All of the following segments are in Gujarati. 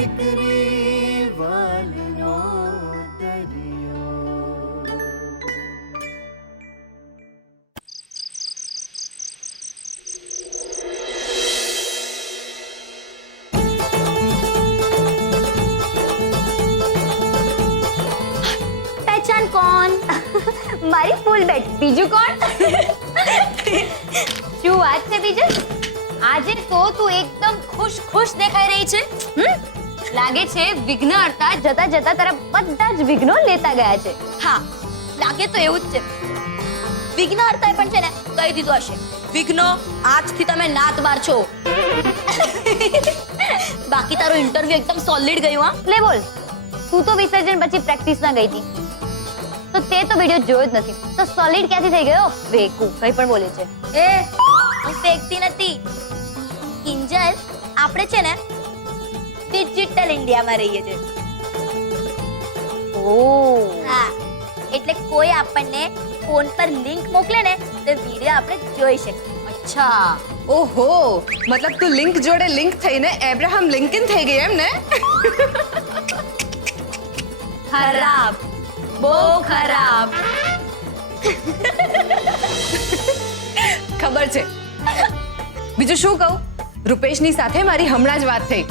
દીકરી વાલનો દરિયો. પહેચાન કોણ? મારી ફૂલ બેટ. બીજું કોણ? શું વાત છે બીજું? આજે તો તું એકદમ ખુશ દેખાઈ રહી છે. લાગે છે વિઘ્ન હરતા જતા જતા તારા બધા જ વિઘ્નો લેતા ગયા છે. હા, લાગે તો એવું જ છે. વિઘ્ન હરતાએ પણ છે ને કહી દીધું હશે, વિઘ્નો આજથી તમે નાતબાર છો. બાકી તારું ઇન્ટરવ્યુ એકદમ સોલિડ ગયું. હા, લે બોલ. તું તો વિસર્જન પછી પ્રેક્ટિસમાં ગઈ હતી, તો તે તો વિડિયો જોયો જ નથી, તો સોલિડ ક્યાંથી થઈ ગયો? વેકુ કઈ પણ બોલે છે. એ હું ફેંકતી નથી કિંજલ. આપણે છે ને ડિજિટલ ઇન્ડિયામાં રહીએ છીએ. ઓહ, હા, એટલે કોઈ આપણને ફોન પર લિંક મોકલે ને તો વિડિયો આપણે જોઈ શકીએ. અચ્છા. ઓહો, મતલબ તું લિંક જોડે લિંક થઈને એબ્રાહમ લિંકન થઈ ગઈ એમ ને? ખરાબ, બહુ ખરાબ. ખબર છે. બીજું શું કહું, રૂપેશની સાથે મારી હમણાં જ વાત થઈ.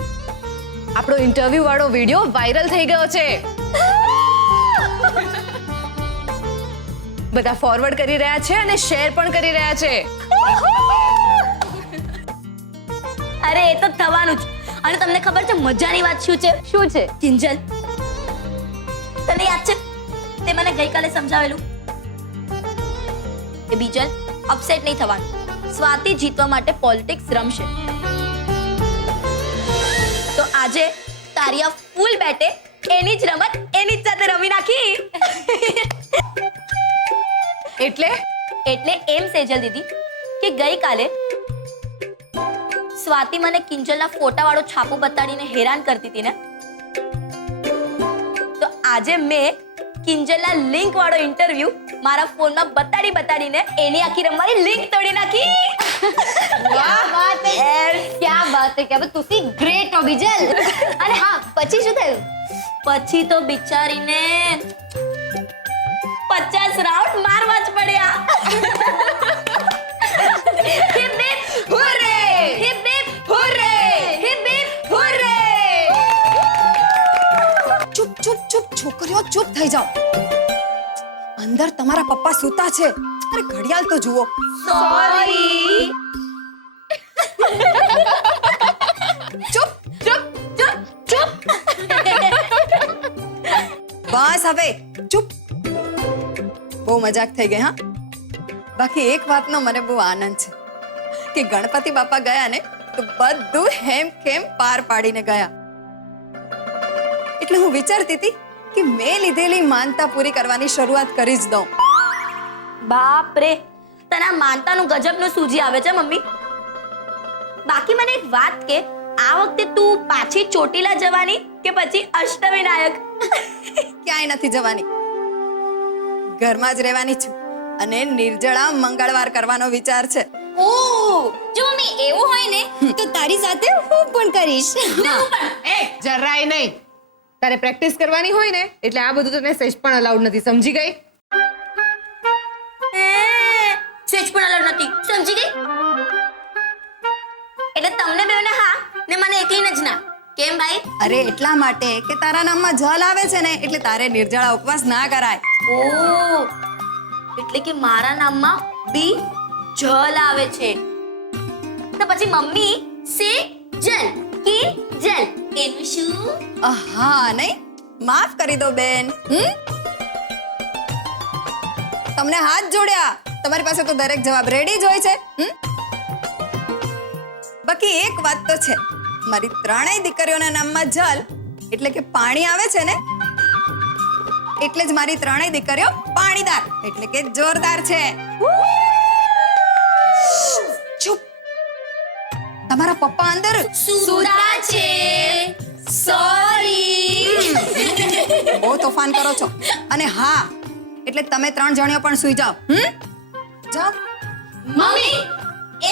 આપણો ઇન્ટરવ્યુ વાળો વિડિયો વાયરલ થઈ ગયો છે. બધા ફોરવર્ડ કરી રહ્યા છે અને શેર પણ કરી રહ્યા છે. અરે એ તો થવાનું જ. અને તમને ખબર છે મજાની વાત શું છે? શું છે? કિંજલ, તને યાદ છે તે મને ગઈકાલે સમજાવેલું કે બીજલ અપસેટ નહીં થવાનું, સ્વાતિ જીતવા માટે પોલિટિક્સ રમશે. તો આજે તારી આ ફૂલ બેટે એની જ રમત એની જ સાથે રમી નાખી. એટલે એમ સેજલ દીદી કે ગઈકાલે સ્વાતિ મને કિંજલના ફોટા વાળો છાપું બતાડીને હેરાન કરતી હતી ને, તો આજે મેં કિંજલના લિંક વાળો ઇન્ટરવ્યુ મારા ફોનમાં બતાડીને એની આખી રમવાની લિંક તોડી નાખી. क्या बात है, क्या बात है, क्या बात. તુસી ગ્રેટ હો બીજલ. અને હા, પછી શું થયું? પછી તો બિચારીને 50 રાઉન્ડ મારવા જ પડ્યા. Hip hip hurray, hip hip hurray, hip hip hurray. ચૂપ ચૂપ ચૂપ છોકરીઓ ચૂપ થઈ જાઓ. અંદર તમારા પપ્પા સૂતા છે. અરે ઘડિયાળ તો જુઓ. સોરી. ચૂપ ચૂપ ચૂપ ચૂપ. બસ હવે ચૂપ. બહુ મજાક થઈ ગઈ. હા, બાકી એક વાતનો મને બહુ આનંદ છે કે ગણપતિ બાપા ગયા ને તો બધું હેમ ખેમ પાર પાડીને ગયા. એટલે હું વિચારતી હતી કે મેં લીધેલી માનતા પૂરી કરવાની શરૂઆત કરી જ દઉં. બાપ રે, તને આ માનતાનું ગજબનું સૂજી આવે છે મમ્મી. બાકી મને એક વાત કે, આ વખતે તું પાછી ચોટીલા જવાની કે પછી અષ્ટવિનાયક? ક્યાંય નથી જવાની, ઘરમાં જ રહેવાની છું અને નિર્જળા મંગળવાર કરવાનો વિચાર છે. ઓહ, જો મમ્મી એવું હોય ને તો તારી સાથે હું પણ કરીશ. જરાય નહીં. તારે પ્રેક્ટિસ કરવાની હોય ને એટલે આ બધું તને સહેજ પણ અલાઉડ નથી, સમજી ગઈ? સેજ પણ અલગ નથી, સમજી ગઈ? એટલે તમને બેવને હા ને મને એકલીને જ ના. કેમ ભાઈ? અરે એટલા માટે કે તારા નામમાં જલ આવે છે ને એટલે તારે નિર્જળા ઉપવાસ ના કરાય. ઓહ, એટલે કે મારા નામમાં બી જલ આવે છે, તો પછી મમ્મી સે જલ કી જલ એનું શું? હા નહીં, માફ કરી દો બેન. તમને હાથ જોડ્યા. તમારી પાસે તો દરેક જવાબ રેડી જ હોય છે. બાકી એક વાત તો છે, મારી ત્રણેય દીકરીઓના નામમાં જલ એટલે કે પાણી આવે છે ને, એટલે જ મારી ત્રણેય દીકરીઓ પાણીદાર એટલે કે જોરદાર છે. ચૂપ. તમારા પપ્પા અંદર સુતા છે. સોરી. બહુ તોફાન કરો છો. અને હા, એટલે તમે ત્રણ જણીઓ પણ સૂઈ જાઓ. જાઓ. મમ્મી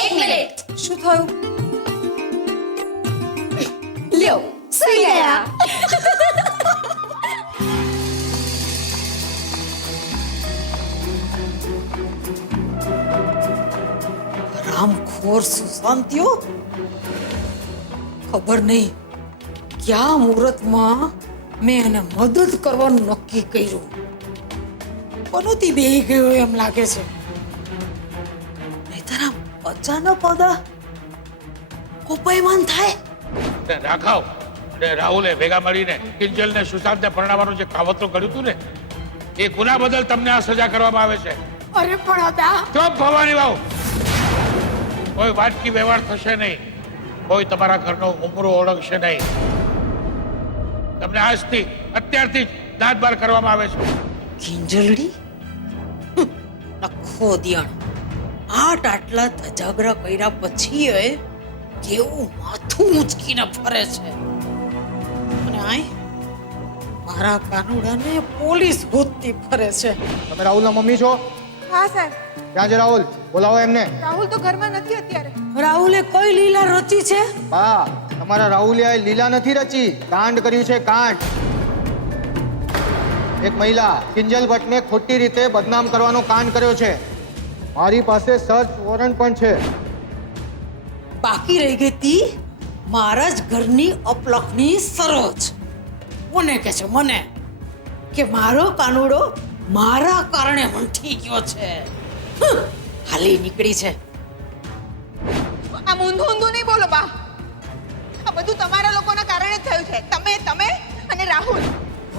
એક મિનિટ. શું થયું? લ્યો, સૂઈ ગયા. ઓર સુશાંતિઓ ખબર નહીં ક્યાં મુહૂર્તમાં મેં એને મદદ કરવાનું નક્કી કર્યું. પનોતી બેહી ગયો એમ લાગે છે. નહીતર આમ અચાનક ઓદા કોપાયમાન થાય. રાઘવ અને રાહુલે ભેગા મળીને કિંજલને સુશાંતને પરણાવવાનું જે કાવતરું કર્યું હતું ને એ ગુના બદલ તમને આ સજા કરવામાં આવે છે. અરે પણ ઓદા ચૂપ ભવાની વાવ. કોઈ વાટકી વ્યવહાર થશે નહીં, કોઈ તમારા ઘરનો ઉમરો ઓળખશે નહીં. તમને આજથી અત્યારથી જ દાંત બાર કરવામાં આવે છે. કિંજલડી નખો દિયાણ આટલા ધજાગરા કર્યા પછી કેવું માથું ઊંચકીને ફરે છે. અને આય મારા કાનુડાને પોલીસ ગોતતી ફરે છે. તમે રાહુલના મમ્મી છો? હા સાહેબ, ક્યાં છે રાહુલ? બોલાવો એમને. રાહુલ તો ઘરમાં નથી અત્યારે. રાહુલે કઈ લીલા રચી છે? બા, તમારા રાહુલે લીલા નથી રચી, કાંડ કર્યું છે, કાંડ. એક મહિલા કિંજલ ભટ્ટને ખોટી રીતે બદનામ કરવાનો કાંડ કર્યો છે. મારી પાસે સર્ચ વોરંટ પણ છે. બાકી રહી ગઈ તી મારા જ ઘરની અપલખની સરોજ. મને કે છે મને કે મારો કાનુડો મારા કારણે મંઠી ગયો છે. હાલી નીકળી છે. આમ ઊંધું ઊંધું નહીં બોલો બા. આ બધું તમારા લોકોના કારણે જ થયું છે. તમે અને રાહુલ.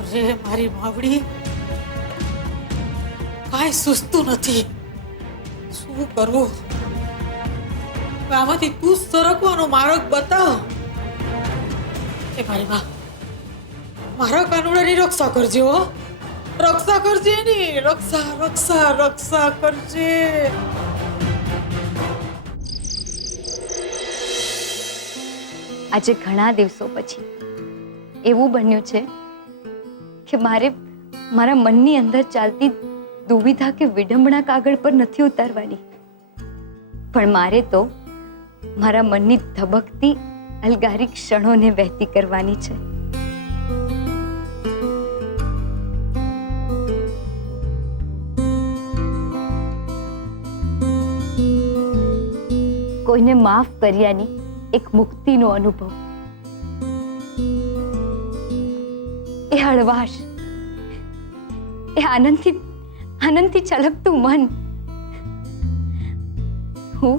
અરે મારી માવડી કાંઈ સુસ્તું નથી. શું કરવું? આમાંથી તું સરકવાનો માર્ગ બતાવ. એ મારી માં મારા કાનુડાની રક્ષા કરજે હો. રક્ષા કરજે ની રક્ષા કરજે. આજે ઘણા દિવસો પછી એવું બન્યું છે કે મારે મારા મનની અંદર ચાલતી દુવિધા કે વિડંબણા કાગળ પર નથી ઉતારવાની, પણ મારે તો મારા મનની ધબકતી અલગારી ક્ષણોને વહેતી કરવાની છે. કોઈને માફ કર્યાની એક મુક્તિનો અનુભવ, એ હળવાશ, એ આનંદથી છલકતું મન, હું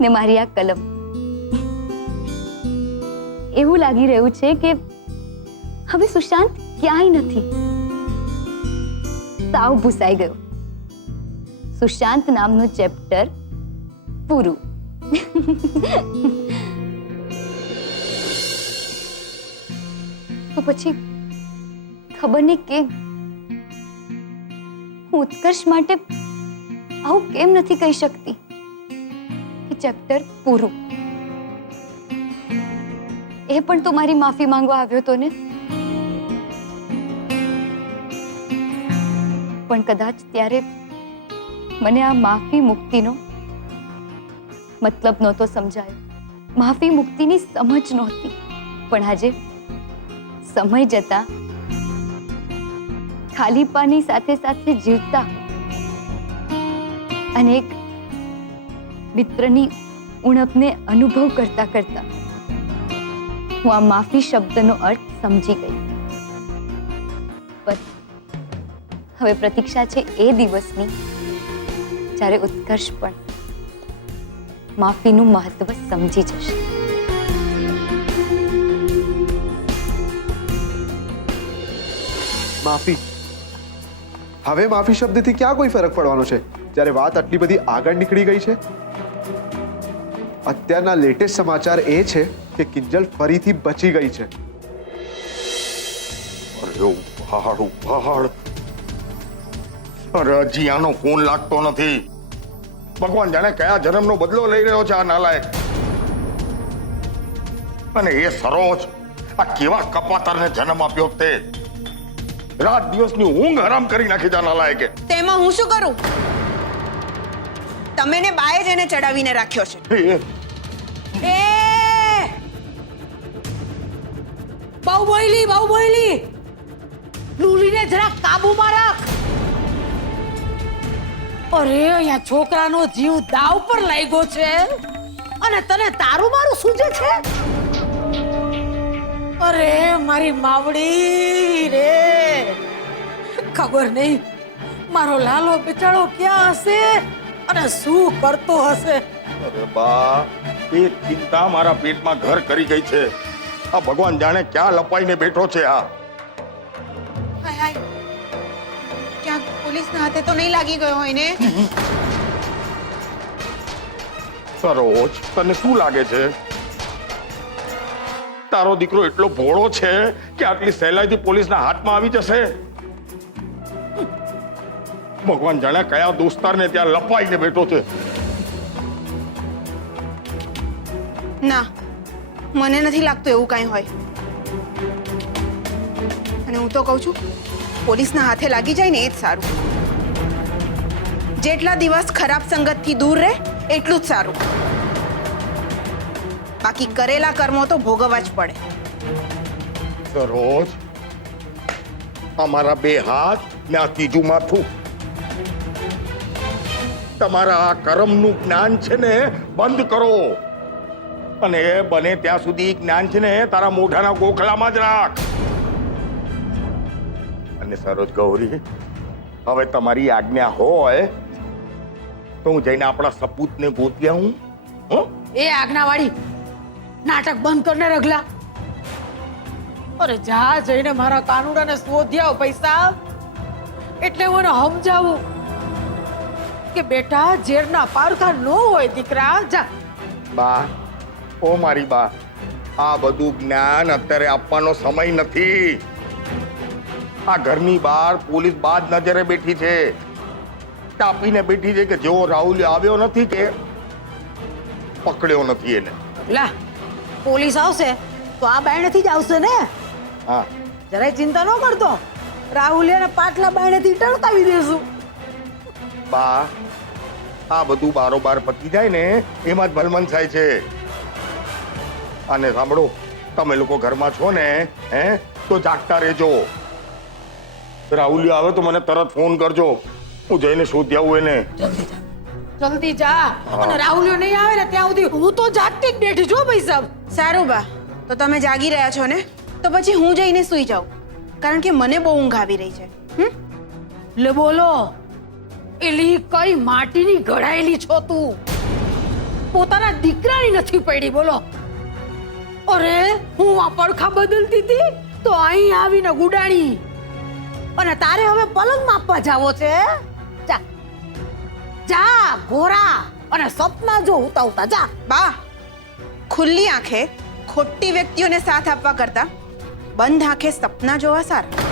ને મારી આ કલમ. એવું લાગી રહ્યું છે કે હવે સુશાંત ક્યાંય નથી, સાવ ભૂસાઈ ગયો. સુશાંત નામનું ચેપ્ટર પૂરું. તો પછી ખબર નહીં કે હું ઉત્કર્ષ માટે આવું કેમ નથી કહી શકતી કે ચેપ્ટર પૂરું. એ પણ તો મારી માફી માંગવા આવ્યો તો ને. પણ કદાચ ત્યારે મને આ માફી મુક્તિનો મતલબ નહોતો સમજાયો, માફી મુક્તિની સમજ નહોતી. પણ આજે સમય જતા ખાલીપાની સાથે સાથે જીવતા અને એક મિત્રની ઉણપને અનુભવ કરતા કરતા હું આ માફી શબ્દનો અર્થ સમજી ગઈ. બસ હવે પ્રતીક્ષા છે એ દિવસની જ્યારે ઉત્કર્ષ પણ માફીનું મહત્વ સમજી જશે. માફી. હવે માફી શબ્દથી ક્યાં કોઈ ફરક પડવાનો છે જ્યારે વાત આટલી બધી આગળ નીકળી ગઈ છે. અત્યારના લેટેસ્ટ સમાચાર એ છે કે કિંજલ ફરીથી બચી ગઈ છે. અરે ઉભાડ. અરે હજી આનો ફોન લાગતો નથી. ભગવાન જાણે કયા જન્મનો બદલો લઈ રહ્યો છે આ નાલાયક. અને એ સરોજ આ કેવા કપાતરને જન્મ આપ્યો તે. રાત દિવસની ઊંઘ હરામ કરી નાખી જા નાલાયકે. તેમાં હું શું કરું? તમે ને બાએ જ એને ચડાવીને રાખ્યો છે. એ બહુ બોલી લુલીને જરા કાબુમાં રાખ. અરે અહીંયા છોકરાનો જીવ દાવ પર લાગ્યો છે. અને તને તારું મારું સૂજે છે? અરે મારી માવડી રે, ખબર નહીં મારો લાલો બિચારો ક્યાં હશે અને શું કરતો હશે. અરે બા, એક ચિંતા મારા પેટમાં ઘર કરી ગઈ છે. આ ભગવાન જાણે ક્યાં લપાઈને બેઠો છે. આ હાય હાય, ક્યાંક પોલીસના હાથે તો નહીં લાગી ગયો હોય ને? સરોજ, તને શું લાગે છે તારો દીકરો એટલો ભોળો છે કે આટલી સહેલાઈથી પોલીસના હાથમાં આવી જશે? ભગવાન જાણે કયા દોસ્તારને ત્યાં લપાઈને બેઠો છે. ના, મને નથી લાગતું એવું કાંઈ હોય. અને હું તો કહું છું, પોલીસના હાથે લાગી જાય ને એ જ સારું. જેટલા દિવસ ખરાબ સંગતથી દૂર રહે એટલું જ સારું. બાકી કરેલા કર્મો તો ભોગવવા જ પડે. સરોજ, અમારા બે હાથ ને આ ત્રીજું માથું, તમારા આ કર્મનું જ્ઞાન છે ને બંધ કરો. અને એ બને ત્યાં સુધી જ્ઞાન છે ને તારા મોઢાના ગોખલામાં જ રાખ. અને સરોજ ગૌરી, હવે તમારી આજ્ઞા હોય તો હું જઈને આપણા સપૂતને ગોતી આવું. હો? એ આજ્ઞાવાળી, નાટક બંધ કરને રગલા. અરે જા જઈને મારા કાનુડાને શોધી આવ પૈસા. એટલે હું એને સમજાવું કે બેટા ઝેરના પારખા ન હોય દીકરા. જા. બા, ઓ મારી બા, આ બધું જ્ઞાન અત્યારે આપવાનો સમય નથી. આ ઘરની બહાર પોલીસ બાદ નજરે બેઠી છે, કાપીને બેઠી છે કે જેવો રાહુલ આવ્યો નથી કે પકડ્યો નથી એને. લા, પોલીસ આવશે તો આ બાયણેથી જ આવશે ને. હા, જરાય ચિંતા ન કરતો, રાહુલિયાને પાટલા બાયણેથી ટળકાવી દેશું. બા, આ બધું બારોબાર પતી જાય ને એમાં જ ભલમન થાય છે. અને સાંભળો, તમે લોકો ઘરમાં છો ને, તો જાગતા રહેજો. રાહુલિયા આવે તો મને તરત ફોન કરજો, હું જઈને શોધી આવું એને. જલ્દી જા. અને રાહુલિયો નહીં આવે ને ત્યાં સુધી હું તો જાગતી જ બેઠી છું ભાઈ સાહેબ. સારું બા, તો તમે જાગી રહ્યા છો ને, તો પછી હું જઈને સૂઈ જાઉં, કારણ કે મને બહુ ઊંઘ આવી રહી છે. લે બોલો, એલી કઈ માટીની ઘડાયેલી છો તું? પોતાના દીકરાની નથી પડી. બોલો. અરે હું આ પડખા બદલતી હતી તો અહીં આવીને ગુડાણી. અને તારે હવે પલંગ માપવા જાવો છે? જા જા ઘોરા, અને સપના જો ઉતા ઉતા જા. બા, ખુલ્લી આંખે ખોટી વ્યક્તિઓને સાથ આપવા કરતા બંધ આંખે સપના જોવા સારા.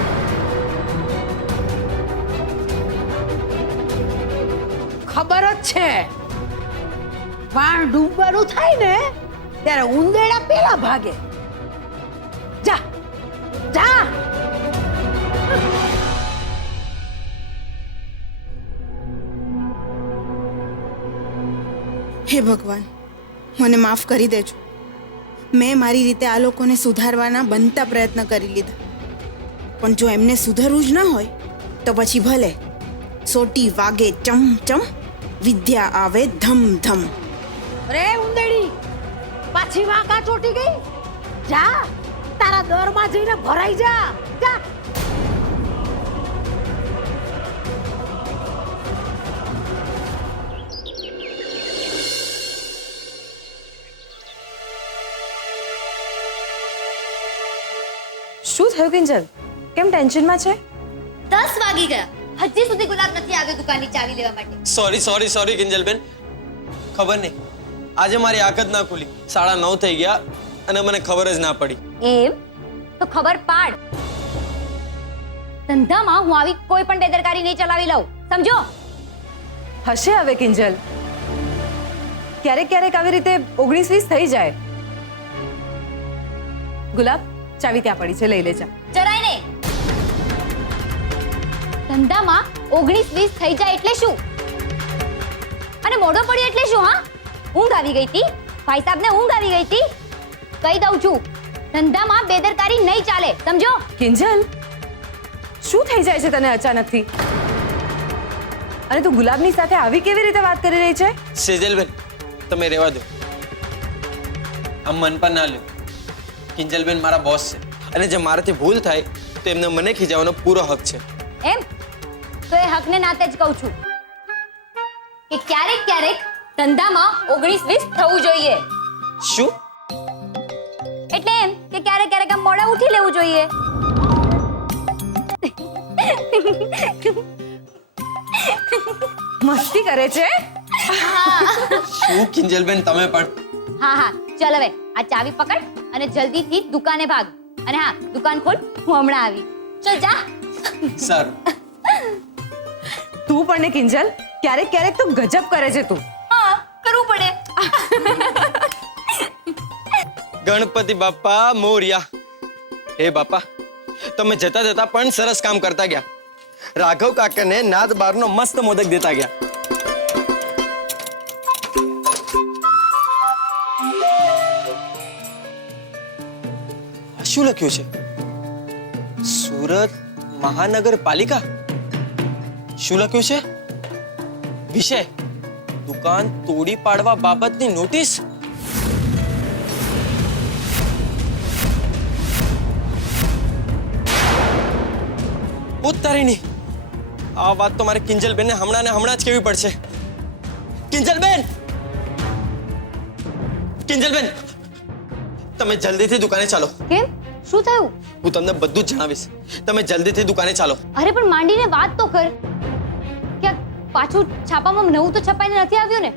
ખબર જ છે, વાણ ડૂબવાનું થાય ને ત્યારે ઉંદેડા પેલા ભાગે. જા જા. હે ભગવાન, મને માફ કરી દેજો. મેં મારી રીતે આ લોકોને સુધારવાના બનતા પ્રયત્ન કરી લીધા, પણ જો એમને સુધરવું જ ના હોય તો પછી ભલે સોટી વાગે ચમ ચમ, વિદ્યા આવે ધમ ધમ. રે ઉંદેડી, પાછી વાંકા ચોટી ગઈ. જા તારા દરમાં જઈને ભરાઈ જા. જા. શું થયું કિંજલ? કેમ ટેન્શનમાં છે? 10 વાગી ગયા, હજી સુધી ગુલાબ નથી આવ્યો દુકાનની ચાવી લેવા માટે. સોરી કિંજલબેન, ખબર નહીં, આજે મારી આંખ જ ના ખુલી. 9:30 થઈ ગયા અને મને ખબર જ ના પડી. એમ તો ખબર પાડ. ધંધામાં હું આવી કોઈ પણ બેદરકારી નહીં ચલાવી લઉં, સમજો? હશે હવે કિંજલ, ક્યારેક ક્યારેક આવી રીતે 19-20 થઈ જાય. ગુલાબ, ચાવી ત્યાં પડી છે, લઈ લેજા. જરાય નહીં. ધંધામાં 19-20 થઈ જાય એટલે શું? અને મોઢો પડ્યો એટલે શું? હા, ઊંઘ આવી ગઈ હતી, ભાઈ સાહેબને ઊંઘ આવી ગઈ હતી. કહી દઉં છું, ધંધામાં બેદરકારી નહીં ચાલે, સમજો? કિંજલ, શું થઈ જાય છે તને અચાનકથી? અને તું ગુલાબની સાથે આવી કેવી રીતે વાત કરી રહી છે? સેજલબેન, તમે રહેવા દો. આમ મન પર ના લ્યો. કિંજલબેન મારા બોસ છે અને જે મારાથી ભૂલ થાય તો એમને મને ખીજાવવાનો પૂરો હક છે. એમ તો એ હકને નાતે જ કહું છું કે ક્યારેક ક્યારેક ધંધામાં 19-20 થવું જોઈએ. શું? એટલે એમ કે ક્યારેક ક્યારેક આમ મોડા ઉઠી લેવું જોઈએ. મસ્તી કરે છે. શું કિંજલબેન તમે પણ? હા હા ચાલ હવે આ ચાવી પકડ અને જલ્દીથી દુકાને ભાગ. અને હા દુકાન ખોલ, હું હમણાં આવી. ચલ જા. સારું. તું પણ ને કિંજલ, ક્યારેક ક્યારેક તો ગજબ કરે છે તું. હા કરવું પડે. ગણપતિ બાપા મોર્યા. હે બાપા, તમે જતા જતા પણ સરસ કામ કરતા ગયા. રાઘવ કાકાને નાદ બારનો મસ્ત મોદક દેતા ગયા. આ શું લખ્યું છે? સુરત મહાનગરપાલિકા. શું લખ્યું છે? વિષય દુકાન તોડી પાડવા બાબતની નોટિસ. ઉતારીની આ વાત તો મારે કિંજલબેનને હમણાં ને હમણાં જ કહેવી પડશે. કિંજલબેન, કિંજલબેન, તમે જલ્દીથી દુકાને ચાલો. કેમ? શું થયું? હું તમને બધું જ જણાવીશ. તમે જલ્દીથી દુકાને ચાલો. અરે પણ માંડીને વાત તો કર. કે પાછું છાપામાં નવું તો છપાઈને નથી આવ્યું ને?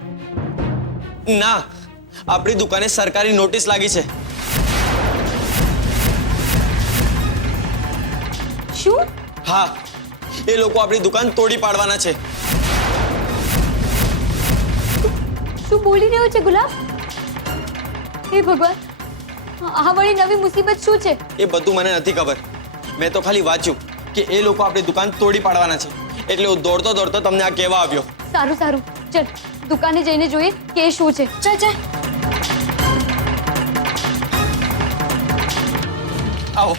ના, આપણી દુકાને સરકારી નોટિસ લાગી છે. શું? હા, એ લોકો આપણી દુકાન તોડી પાડવાના છે. શું બોલી રહ્યો છે ગુલાબ? હે ભગવાન, આ વળી નવી મુસીબત શું છે? એ બધું મને નથી ખબર. મેં તો ખાલી વાંચ્યું કે એ લોકો આપણી દુકાન તોડી પાડવાના છે, એટલે હું દોડતો દોડતો તમને આ કહેવા આવ્યો. સારું સારું, ચલ દુકાને જઈને જોઈએ કે એ શું છે. ચલ ચલ. આવો.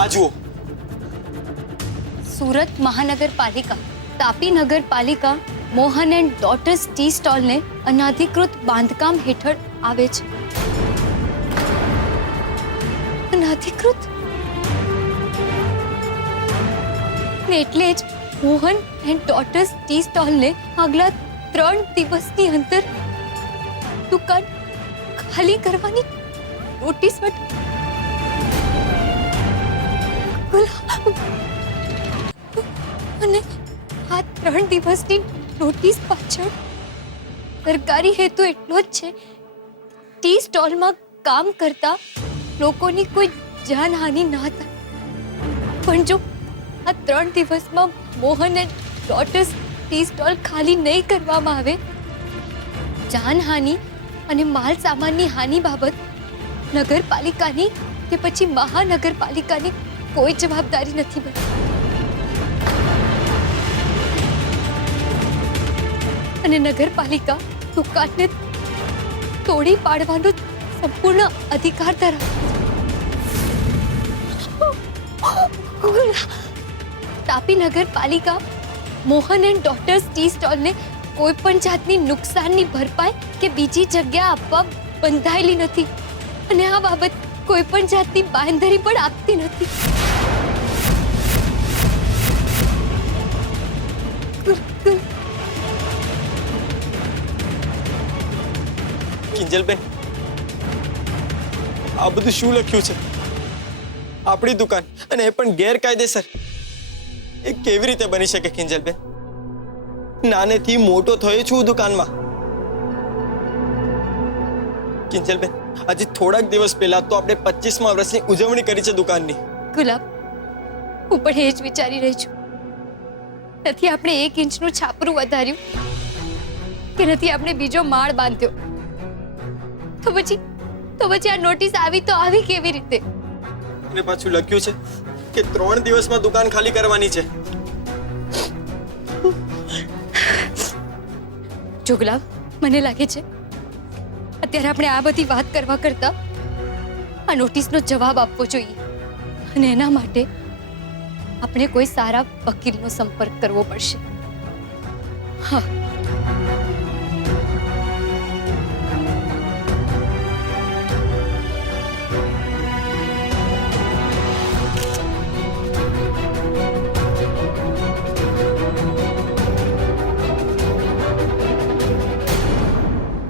આ જુઓ. સુરત મહાનગરપાલિકા, તાપી નગરપાલિકા મોહન એન્ડ ડોટર્સ ટી સ્ટોલને અનધિકૃત બાંધકામ હેઠળ આવે છે. અનધિકૃત? ને એટલે જ મોહન એન્ડ ડોટર્સ ટી સ્ટોલને આગલા 3 દિવસની અંદર દુકાન ખાલી કરવાની નોટિસ અને આ 3 દિવસની નોટિસ પાછળ સરકારી હેતુ એટલો જ છે ટી સ્ટોલમાં કામ કરતા લોકોની કોઈ જાનહાનિ ના થાય. પણ જો આ 3 દિવસમાં Mohan and daughter's tea stall ખાલી નહીં કરવામાં આવે, જાનહાનિ અને માલ સામાનની હાનિ બાબત નગરપાલિકાની કે પછી મહાનગરપાલિકાની કોઈ જવાબદારી નથી બનતી. અને નગરપાલિકા દુકાનને તોડી પાડવાનો સંપૂર્ણ અધિકાર ધરાવે છે. તાપી નગરપાલિકા મોહન એન્ડ ડોટર્સ ટી સ્ટોલને કોઈ પણ જાતની નુકસાનની ભરપાઈ કે બીજી જગ્યા આપવા બંધાયેલી નથી અને આ બાબત કોઈ પણ જાતની બાંહેધરી પણ આપતી નથી. કિંજલબેન, આ બધું શું લખ્યું છે? આપણી દુકાન અને એ પણ ગેરકાયદેસર. એ કેવી રીતે બની શકે કિંજલબેન? નાનેથી મોટો થયો છું દુકાનમાં. કિંજલબેન, આજે થોડાક દિવસ પહેલા તો આપણે 25મા વર્ષની ઉજવણી કરી છે દુકાનની. ગુલાબ, હું પણ એ જ વિચારી રહી છું. નથી આપણે 1 ઇંચનું છાપરું વધાર્યું કે નથી આપણે બીજો માળ બાંધ્યો, તો પછી આ નોટિસ આવી તો આવી કેવી રીતે? અને પાછું લખ્યું છે કે 3 દિવસમાં દુકાન ખાલી કરવાની છે. જો ગુલાબ, મને લાગે છે અત્યારે આપણે આ બધી વાત કરવા કરતા આ નોટિસનો જવાબ આપવો જોઈએ અને એના માટે આપણે કોઈ સારા વકીલનો સંપર્ક કરવો પડશે. હા.